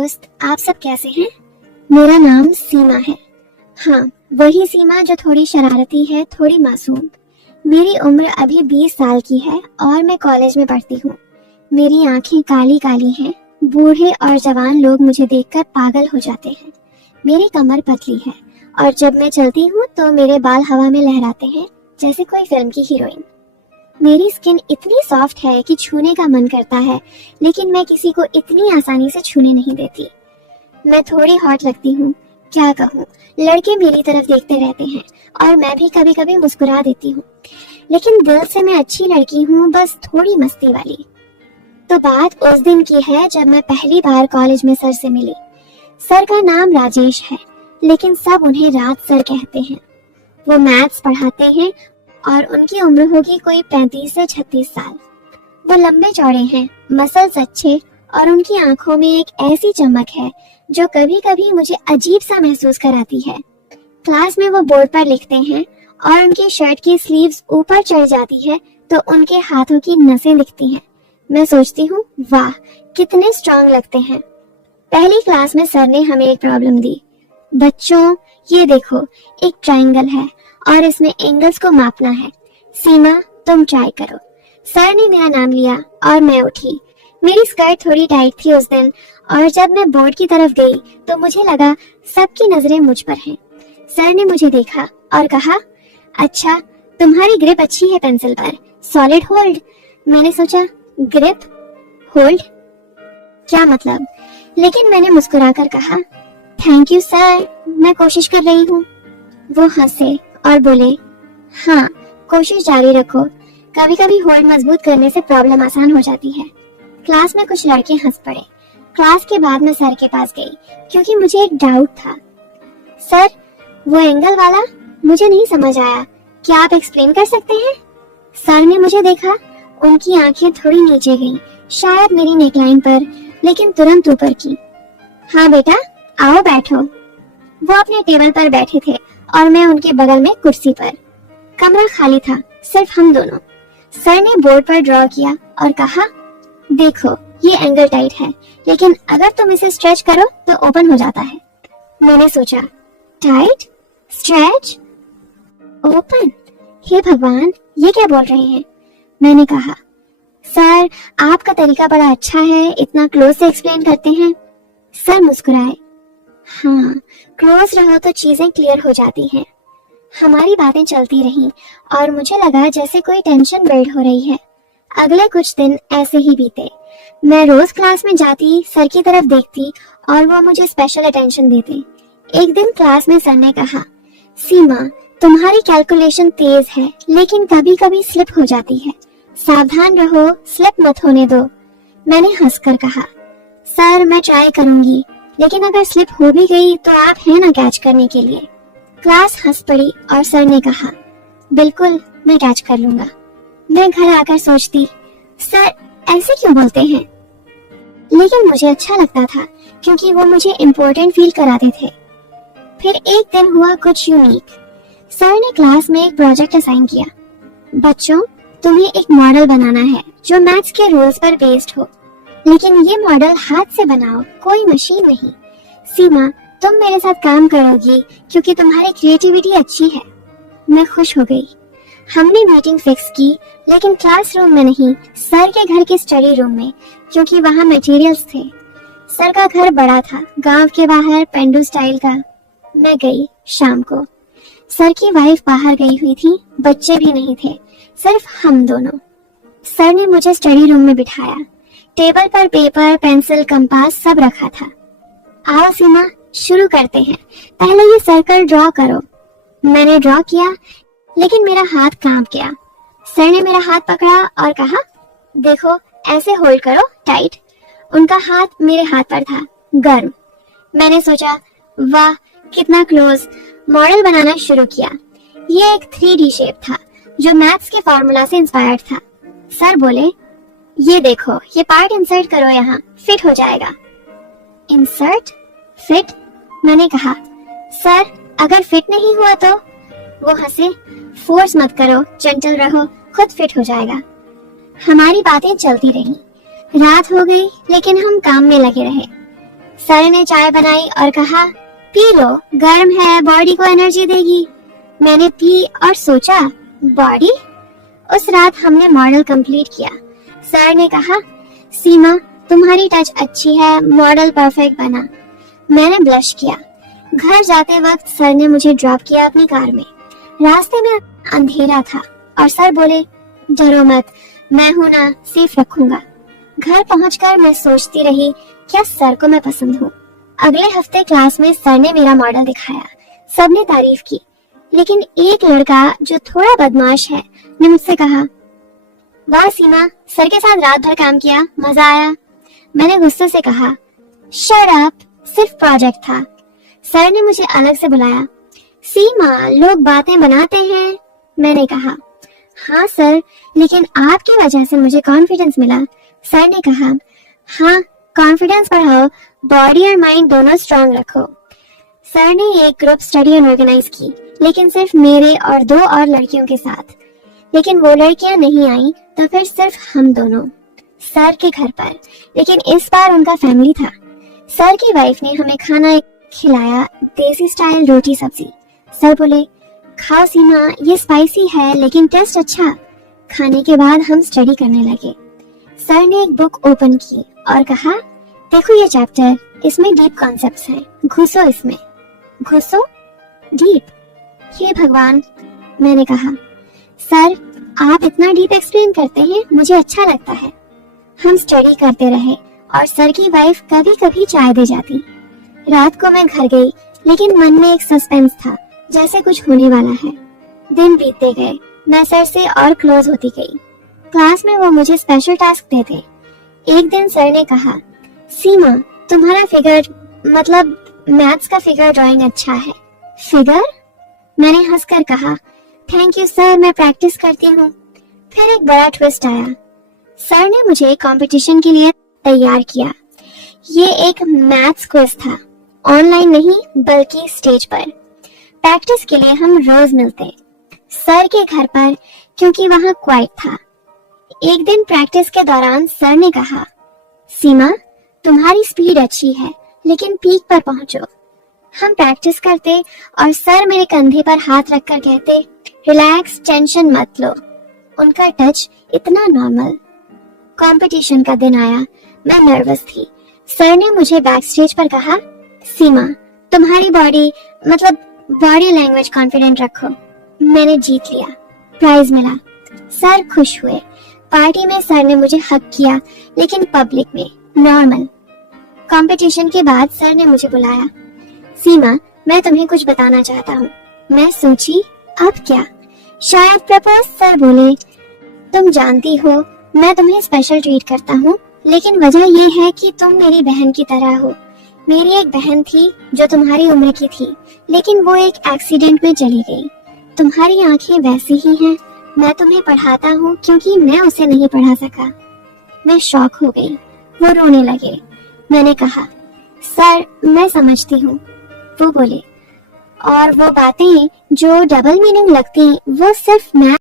दोस्त, आप सब कैसे हैं? मेरा नाम सीमा है। हाँ, वही सीमा जो थोड़ी शरारती है, थोड़ी मासूम। मेरी उम्र अभी 20 साल की है और मैं कॉलेज में पढ़ती हूँ। मेरी आंखें काली काली हैं। बूढ़े और जवान लोग मुझे देखकर पागल हो जाते हैं। मेरी कमर पतली है और जब मैं चलती हूँ तो मेरे बाल हवा में लहराते हैं जैसे कोई फिल्म की हीरोइन। मेरी स्किन इतनी सॉफ्ट है कि छूने का मन करता है, लेकिन मैं किसी को इतनी आसानी से छूने नहीं देती। मैं थोड़ी हॉट लगती हूँ, क्या कहूँ। लड़के मेरी तरफ देखते रहते हैं और मैं भी कभी कभी मुस्कुरा देती हूँ, लेकिन दिल से मैं अच्छी लड़की हूँ, बस थोड़ी मस्ती वाली। तो बात उस दिन की है जब मैं पहली बार कॉलेज में सर से मिली। सर का नाम राजेश है, लेकिन सब उन्हें राज सर कहते हैं। वो मैथ्स पढ़ाते हैं और उनकी उम्र होगी कोई 35 से 36 साल। वो लंबे चौड़े हैं, मसल्स अच्छे, और उनकी आंखों में एक ऐसी चमक है जो कभी कभी मुझे अजीब सा महसूस कराती है। क्लास में वो बोर्ड पर लिखते हैं और उनकी शर्ट की स्लीव्स ऊपर चढ़ जाती है तो उनके हाथों की नसें दिखती हैं। मैं सोचती हूँ, वाह कितने स्ट्रांग लगते हैं। पहली क्लास में सर ने हमें एक प्रॉब्लम दी। बच्चों, ये देखो, एक ट्रायंगल है और इसमें एंगल्स को मापना है। सीमा, तुम ट्राई करो। सर ने मेरा नाम लिया और मैं उठी। मेरी स्कर्ट थोड़ी टाइट थी उस दिन, और जब मैं बोर्ड की तरफ गई तो मुझे लगा सबकी नजरें मुझ पर हैं। सर ने मुझे देखा और कहा, अच्छा, तुम्हारी ग्रिप अच्छी है पेंसिल पर, सॉलिड होल्ड। मैंने सोचा, ग्रिप होल्ड क्या मतलब, लेकिन मैंने मुस्कुराकर कहा, थैंक यू सर, मैं कोशिश कर रही हूँ। वो हंसे और बोले, हाँ, कोशिश जारी रखो, कभी कभी होल्ड मजबूत करने से प्रॉब्लम आसान हो जाती है। क्लास में कुछ लड़के हंस पड़े। क्लास के बाद मैं सर के पास गई क्योंकि मुझे एक डाउट था। सर, वो एंगल वाला मुझे नहीं समझ आया, क्या आप एक्सप्लेन कर सकते हैं? सर ने मुझे देखा, उनकी आंखें थोड़ी नीचे गईं, शायद मेरी नेकलाइन पर, लेकिन तुरंत ऊपर की। हाँ बेटा, आओ बैठो। वो अपने टेबल पर बैठे थे और मैं उनके बगल में कुर्सी पर। कमरा खाली था, सिर्फ हम दोनों। सर ने बोर्ड पर ड्रॉ किया और कहा, देखो, ये एंगल टाइट है, लेकिन अगर तुम इसे स्ट्रेच करो तो ओपन हो जाता है। मैंने सोचा, टाइट, स्ट्रेच, ओपन, हे भगवान, ये क्या बोल रहे हैं? मैंने कहा, सर, आपका तरीका बड़ा अच्छा है, इतना क्लोज से एक्सप्लेन करते हैं। सर मुस्कुराए। हाँ, क्लोज रहो तो चीजें क्लियर हो जाती हैं। हमारी बातें चलती रहीं और मुझे लगा जैसे कोई टेंशन बिल्ड हो रही है। अगले कुछ दिन ऐसे ही बीते। मैं रोज क्लास में जाती, सर की तरफ देखती और वो मुझे स्पेशल अटेंशन देते। एक दिन क्लास में सर ने कहा, सीमा, तुम्हारी कैलकुलेशन तेज है, लेकिन कभी कभी स्लिप हो जाती है, सावधान रहो, स्लिप मत होने दो। मैंने हंसकर कहा, सर, मैं ट्राई करूंगी, लेकिन अगर स्लिप हो भी गई तो आप हैं ना कैच करने के लिए। क्लास हंस पड़ी और सर ने कहा, बिल्कुल, मैं कैच कर लूंगा। मैं घर आकर सोचती, सर ऐसे क्यों बोलते हैं? लेकिन मुझे अच्छा लगता था क्योंकि वो मुझे इम्पोर्टेंट फील कराते थे। फिर एक दिन हुआ कुछ यूनिक। सर ने क्लास में एक प्रोजेक्ट असाइन किया। बच्चों, तुम्हें एक मॉडल बनाना है जो मैथ्स के रूल्स पर बेस्ड हो, लेकिन ये मॉडल हाथ से बनाओ, कोई मशीन नहीं। सीमा, तुम मेरे साथ काम करोगी क्योंकि तुम्हारी क्रिएटिविटी अच्छी है। मैं खुश हो गई। हमने मीटिंग फिक्स की, लेकिन क्लासरूम में नहीं, सर के घर के स्टडी रूम में, क्योंकि वहाँ मटेरियल्स थे। सर का घर बड़ा था, गांव के बाहर, पेंडू स्टाइल का। मैं गई शाम को। सर की वाइफ बाहर गई हुई थी, बच्चे भी नहीं थे, सिर्फ हम दोनों। सर ने मुझे स्टडी रूम में बिठाया। टेबल पर पेपर, पेंसिल, कंपास सब रखा था। आओ सीमा, शुरू करते हैं, पहले ये सर्कल ड्रॉ करो। मैंने ड्रॉ किया, लेकिन मेरा हाथ कांप गया। सर ने मेरा हाथ पकड़ा और कहा, देखो, ऐसे होल्ड करो टाइट। उनका हाथ मेरे हाथ पर था, गर्म। मैंने सोचा, वाह कितना क्लोज। मॉडल बनाना शुरू किया। ये एक 3D शेप था जो मैथ्स के फॉर्मूला से इंस्पायर्ड था। सर बोले, ये देखो, ये पार्ट इंसर्ट करो, यहाँ फिट हो जाएगा। Insert, fit? मैंने कहा, सर अगर फिट नहीं हुआ तो? वो हंसे, फोर्स मत करो, जेंटल रहो, खुद फिट हो जाएगा। हमारी बातें चलती रही। रात हो गई, लेकिन हम काम में लगे रहे। सर ने चाय बनाई और कहा, पी लो, गर्म है, बॉडी को एनर्जी देगी। मैंने पी और सोचा, बॉडी? उस रात हमने मॉडल कंप्लीट किया। सर ने कहा, सीमा तुम्हारी टच अच्छी है, मॉडल परफेक्ट बना। मैंने ब्लश किया। घर जाते वक्त सर ने मुझे ड्रॉप किया अपनी कार में। रास्ते में अंधेरा था और सर बोले, डरो मत, मैं हूं ना, सेफ रखूंगा। घर पहुंचकर मैं सोचती रही, क्या सर को मैं पसंद हूँ। अगले हफ्ते क्लास में सर ने मेरा मॉडल दिखाया। सबने तारीफ की, लेकिन एक लड़का जो थोड़ा बदमाश है ने मुझसे कहा, वाह सीमा, सर के साथ रात भर काम किया, मजा आया। मैंने गुस्से से कहा, शट अप, सिर्फ प्रोजेक्ट था। सर ने मुझे अलग से बुलाया। सीमा, लोग बातें बनाते हैं। मैंने कहा, हाँ सर, लेकिन आपकी वजह से मुझे कॉन्फिडेंस मिला। सर ने कहा, हाँ, कॉन्फिडेंस बढ़ाओ, बॉडी और माइंड दोनों स्ट्रांग रखो। सर ने एक ग्रुप स्टडी ऑर्गेनाइज की, लेकिन सिर्फ मेरे और 2 और लड़कियों के साथ। लेकिन वो लड़कियां नहीं आई तो फिर सिर्फ हम दोनों सर के घर पर। लेकिन इस बार उनका फैमिली था। सर की वाइफ ने हमें खाना खिलाया, देसी स्टाइल रोटी सब्जी। सर बोले, खाओ सीमा, ये स्पाइसी है लेकिन टेस्ट अच्छा। खाने के बाद हम स्टडी करने लगे। सर ने एक बुक ओपन की और कहा, देखो ये चैप्टर, इसमें डीप कॉन्सेप्ट्स हैं, घुसो इसमें। घुसो? डीप? हे भगवान, मैंने कहा। सर, आप इतना डीप एक्सप्लेन करते हैं, मुझे अच्छा लगता है। हम स्टडी करते रहे और सर की वाइफ कभी कभी चाय दे जाती। रात को मैं घर गई, लेकिन मन में एक सस्पेंस था, जैसे कुछ होने वाला है। दिन बीतते गए, मैं सर से और क्लोज होती गई। क्लास में वो मुझे स्पेशल टास्क देते। एक दिन सर ने कहा, सीमा, तुम्हारा फिगर, मतलब मैथ्स का फिगर ड्राइंग अच्छा है। फिगर? मैंने हंसकर कहा, थैंक यू सर, मैं प्रैक्टिस करती हूँ। फिर एक बड़ा ट्विस्ट आया। सर ने मुझे कंपटीशन के लिए तैयार किया। ये एक मैथ्स क्विज था, ऑनलाइन नहीं बल्कि स्टेज पर। प्रैक्टिस के लिए हम रोज मिलते, सर के घर पर, क्योंकि वहाँ क्वाइट था। एक दिन प्रैक्टिस के दौरान सर ने कहा, सीमा, तुम्हारी स्पीड अच्छी है, लेकिन पीक पर पहुंचो। हम प्रैक्टिस करते और सर मेरे कंधे पर हाथ रखकर कहते, रिलैक्स, टेंशन मत लो। उनका टच इतना नॉर्मल। कंपटीशन का दिन आया, मैं नर्वस थी। सर ने मुझे बैक स्टेज पर कहा, सीमा, तुम्हारी बॉडी, मतलब बॉडी लैंग्वेज कॉन्फिडेंट रखो। मैंने जीत लिया, प्राइज मिला। सर खुश हुए। पार्टी में सर ने मुझे हग किया, लेकिन पब्लिक में, नॉर्मल। कंपटीशन के बाद सर ने मुझे बुलाया। सीमा, मैं तुम्हें कुछ बताना चाहता हूँ। मैं सोची, अब क्या? शायद प्रपोज। सर बोले, तुम जानती हो मैं तुम्हें स्पेशल ट्रीट करता हूँ, लेकिन वजह यह है कि तुम मेरी बहन की तरह हो। मेरी एक बहन थी जो तुम्हारी उम्र की थी, लेकिन वो एक एक्सीडेंट में चली गई। तुम्हारी आंखें वैसी ही हैं। मैं तुम्हें पढ़ाता हूँ क्योंकि मैं उसे नहीं पढ़ा सका। मैं शॉक हो गई। वो रोने लगे। मैंने कहा, सर, मैं समझती हूँ। वो बोले, और वो बातें जो डबल मीनिंग लगती, वो सिर्फ मैं